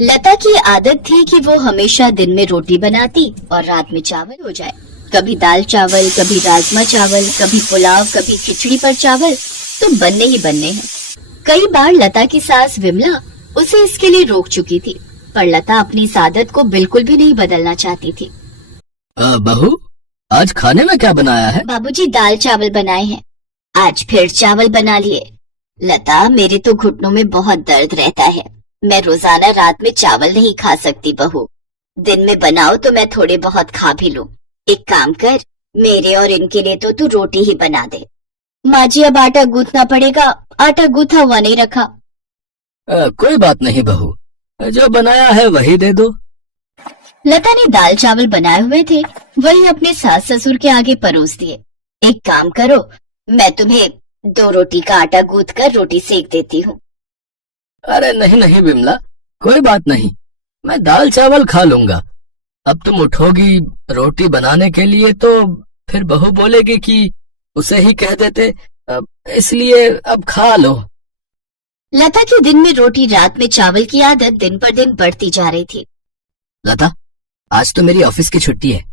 लता की आदत थी कि वो हमेशा दिन में रोटी बनाती और रात में चावल हो जाए। कभी दाल चावल, कभी राजमा चावल, कभी पुलाव, कभी खिचड़ी पर चावल तो बनने ही बनने हैं। कई बार लता की सास विमला उसे इसके लिए रोक चुकी थी, पर लता अपनी इस आदत को बिल्कुल भी नहीं बदलना चाहती थी। बहू, आज खाने में क्या बनाया है? बाबूजी दाल चावल बनाए हैं। आज फिर चावल बना लिए। लता, मेरे तो घुटनों में बहुत दर्द रहता है। मैं रोजाना रात में चावल नहीं खा सकती बहू। दिन में बनाओ तो मैं थोड़े बहुत खा भी लूं। एक काम कर, मेरे और इनके लिए तो तू रोटी ही बना दे। माँ जी, अब आटा गूंथना पड़ेगा। आटा गूंथा हुआ नहीं रखा। कोई बात नहीं बहू, जो बनाया है वही दे दो। लता ने दाल चावल बनाए हुए थे, वही अपने सास ससुर के आगे परोस दिए। एक काम करो, मैं तुम्हें 2 रोटी का आटा गूंथ कर रोटी सेक देती हूँ। अरे नहीं नहीं विमला, कोई बात नहीं, मैं दाल चावल खा लूंगा। अब तुम उठोगी रोटी बनाने के लिए तो फिर बहू बोलेगी कि उसे ही कह देते, इसलिए अब खा लो। लता की दिन में रोटी रात में चावल की आदत दिन पर दिन बढ़ती जा रही थी। लता, आज तो मेरी ऑफिस की छुट्टी है।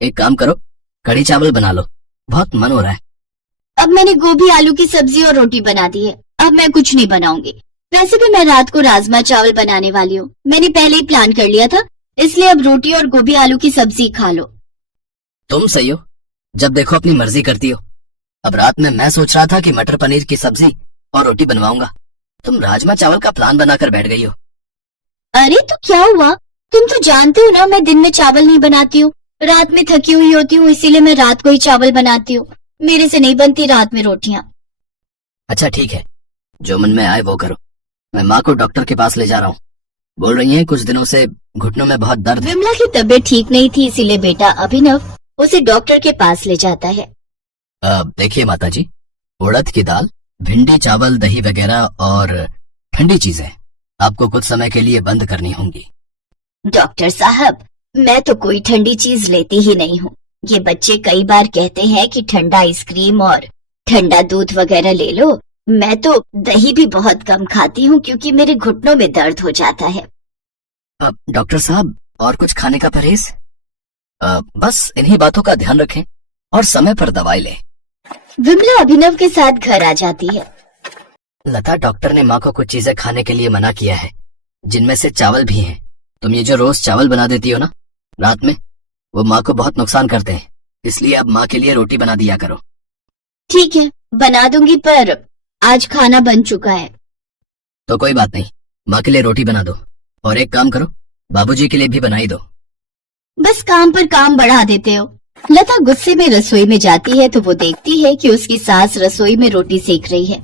एक काम करो, कढ़ी चावल बना लो, बहुत मन हो रहा है। अब मैंने गोभी आलू की सब्जी और रोटी बना दी है। अब मैं कुछ नहीं बनाऊंगी। वैसे भी मैं रात को राजमा चावल बनाने वाली हूँ। मैंने पहले ही प्लान कर लिया था, इसलिए अब रोटी और गोभी आलू की सब्जी खा लो। तुम सही हो, जब देखो अपनी मर्जी करती हो। अब रात में मैं सोच रहा था कि मटर पनीर की सब्जी और रोटी बनवाऊंगा, तुम राजमा चावल का प्लान बनाकर बैठ गई हो। अरे तो क्या हुआ? तुम तो जानते हो ना, मैं दिन में चावल नहीं बनाती हूँ। रात में थकी हुई होती हूँ, इसीलिए मैं रात को ही चावल बनाती हूँ। मेरे से नहीं बनती रात में रोटियां। अच्छा ठीक है, जो मन में आए वो करो। मैं माँ को डॉक्टर के पास ले जा रहा हूँ। बोल रही हैं कुछ दिनों से घुटनों में बहुत दर्द है। विमला की तबीयत ठीक नहीं थी, इसीलिए बेटा अभिनव उसे डॉक्टर के पास ले जाता है। देखिए माताजी, उड़द की दाल, भिंडी चावल, दही वगैरह और ठंडी चीजें आपको कुछ समय के लिए बंद करनी होंगी। डॉक्टर साहब, मैं तो कोई ठंडी चीज लेती ही नहीं हूँ। ये बच्चे कई बार कहते हैं कि ठंडा आइसक्रीम और ठंडा दूध वगैरह ले लो। मैं तो दही भी बहुत कम खाती हूँ क्योंकि मेरे घुटनों में दर्द हो जाता है। डॉक्टर साहब, और कुछ खाने का परहेज? बस इन्हीं बातों का ध्यान रखें और समय पर दवाई लें। विमला अभिनव के साथ घर आ जाती है। लता, डॉक्टर ने माँ को कुछ चीजें खाने के लिए मना किया है, जिनमें से चावल भी हैं। तुम ये जो रोज चावल बना देती हो ना रात में, वो माँ को बहुत नुकसान करते हैं, इसलिए अब माँ के लिए रोटी बना दिया करो। ठीक है, बना दूंगी, पर आज खाना बन चुका है। तो कोई बात नहीं, माँ के लिए रोटी बना दो, और एक काम करो, बाबूजी के लिए भी बनाई दो। बस काम पर काम बढ़ा देते हो। लता गुस्से में रसोई में जाती है तो वो देखती है कि उसकी सास रसोई में रोटी सेक रही है।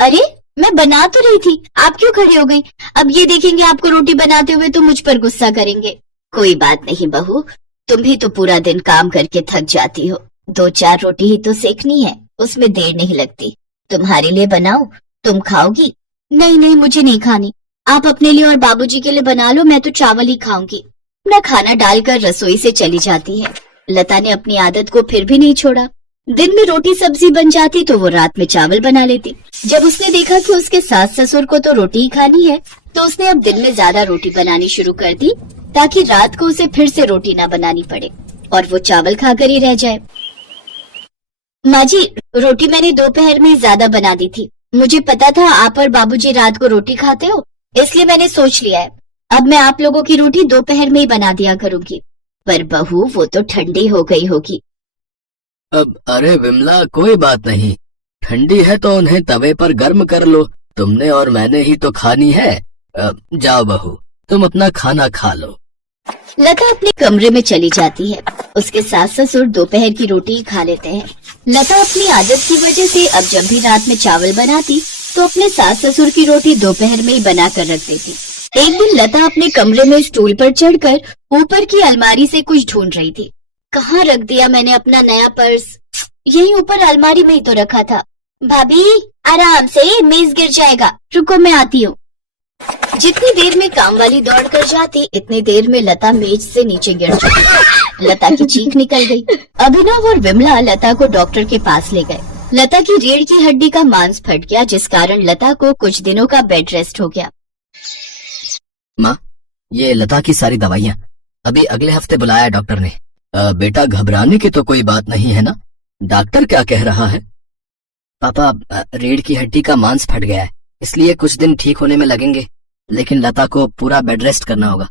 अरे, मैं बना तो रही थी, आप क्यों खड़े हो गई? अब ये देखेंगे आपको रोटी बनाते हुए तो मुझ पर गुस्सा करेंगे। कोई बात नहीं बहू, तुम भी तो पूरा दिन काम करके थक जाती हो। 2-4 रोटी ही तो सेकनी है, उसमें देर नहीं लगती। तुम्हारे लिए बनाओ, तुम खाओगी? नहीं नहीं, मुझे नहीं खानी। आप अपने लिए और बाबूजी के लिए बना लो, मैं तो चावल ही खाऊंगी। अपना खाना डालकर रसोई से चली जाती है। लता ने अपनी आदत को फिर भी नहीं छोड़ा। दिन में रोटी सब्जी बन जाती तो वो रात में चावल बना लेती। जब उसने देखा कि उसके सास ससुर को तो रोटी ही खानी है, तो उसने अब दिन में ज्यादा रोटी बनानी शुरू कर दी, ताकि रात को उसे फिर से रोटी ना बनानी पड़े और वो चावल खाकर ही रह जाए। माँ जी, रोटी मैंने दोपहर में ज्यादा बना दी थी। मुझे पता था आप और बाबूजी रात को रोटी खाते हो, इसलिए मैंने सोच लिया है अब मैं आप लोगों की रोटी दोपहर में ही बना दिया करूंगी। पर बहू, वो तो ठंडी हो गई होगी। अब अरे विमला, कोई बात नहीं, ठंडी है तो उन्हें तवे पर गर्म कर लो। तुमने और मैंने ही तो खानी है। जाओ बहू, तुम अपना खाना खा लो। लता अपने कमरे में चली जाती है। उसके सास ससुर दोपहर की रोटी ही खा लेते हैं। लता अपनी आदत की वजह से अब जब भी रात में चावल बनाती तो अपने सास ससुर की रोटी दोपहर में ही बना कर रख देती। एक दिन लता अपने कमरे में स्टूल पर चढ़कर ऊपर की अलमारी से कुछ ढूंढ रही थी। कहाँ रख दिया मैंने अपना नया पर्स? यहीं ऊपर अलमारी में ही तो रखा था। भाभी, आराम से, मेज गिर जाएगा, रुको मैं आती हूँ। जितनी देर में काम वाली दौड़ कर जाती, इतनी देर में लता मेज से नीचे गिर चुकी थी। लता की चीख निकल गई। अभिनव और विमला लता को डॉक्टर के पास ले गए। लता की रीढ़ की हड्डी का मांस फट गया, जिस कारण लता को कुछ दिनों का बेड रेस्ट हो गया। माँ, ये लता की सारी दवाइयाँ। अभी अगले हफ्ते बुलाया डॉक्टर ने। बेटा घबराने की तो कोई बात नहीं है ना? डॉक्टर क्या कह रहा है? पापा, रीढ़ की हड्डी का मांस फट गया है, इसलिए कुछ दिन ठीक होने में लगेंगे, लेकिन लता को पूरा बेड रेस्ट करना होगा।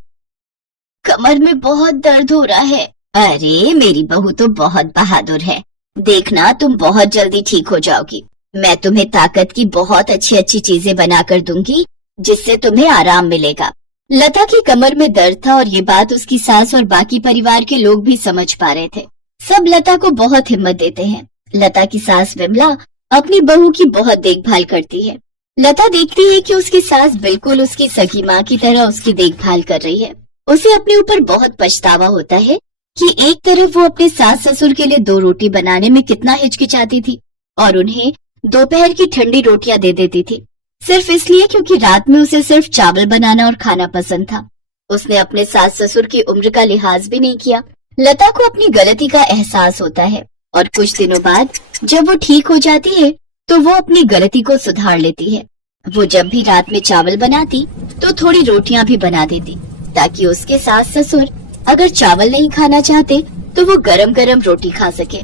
कमर में बहुत दर्द हो रहा है। अरे मेरी बहू तो बहुत बहादुर है, देखना तुम बहुत जल्दी ठीक हो जाओगी। मैं तुम्हें ताकत की बहुत अच्छी अच्छी चीजें बनाकर दूंगी जिससे तुम्हें आराम मिलेगा। लता की कमर में दर्द था और ये बात उसकी सास और बाकी परिवार के लोग भी समझ पा रहे थे। सब लता को बहुत हिम्मत देते हैं। लता की सास विमला अपनी बहू की बहुत देखभाल करती है। लता देखती है कि उसकी सास बिल्कुल उसकी सगी माँ की तरह उसकी देखभाल कर रही है। उसे अपने ऊपर बहुत पछतावा होता है कि एक तरफ वो अपने सास ससुर के लिए 2 रोटी बनाने में कितना हिचकिचाती थी और उन्हें दोपहर की ठंडी रोटियां दे देती थी, सिर्फ इसलिए क्योंकि रात में उसे सिर्फ चावल बनाना और खाना पसंद था। उसने अपने सास ससुर की उम्र का लिहाज भी नहीं किया। लता को अपनी गलती का एहसास होता है और कुछ दिनों बाद जब वो ठीक हो जाती है तो वो अपनी गलती को सुधार लेती है। वो जब भी रात में चावल बनाती तो थोड़ी रोटियां भी बना देती ताकि उसके सास ससुर अगर चावल नहीं खाना चाहते तो वो गरम गरम रोटी खा सके।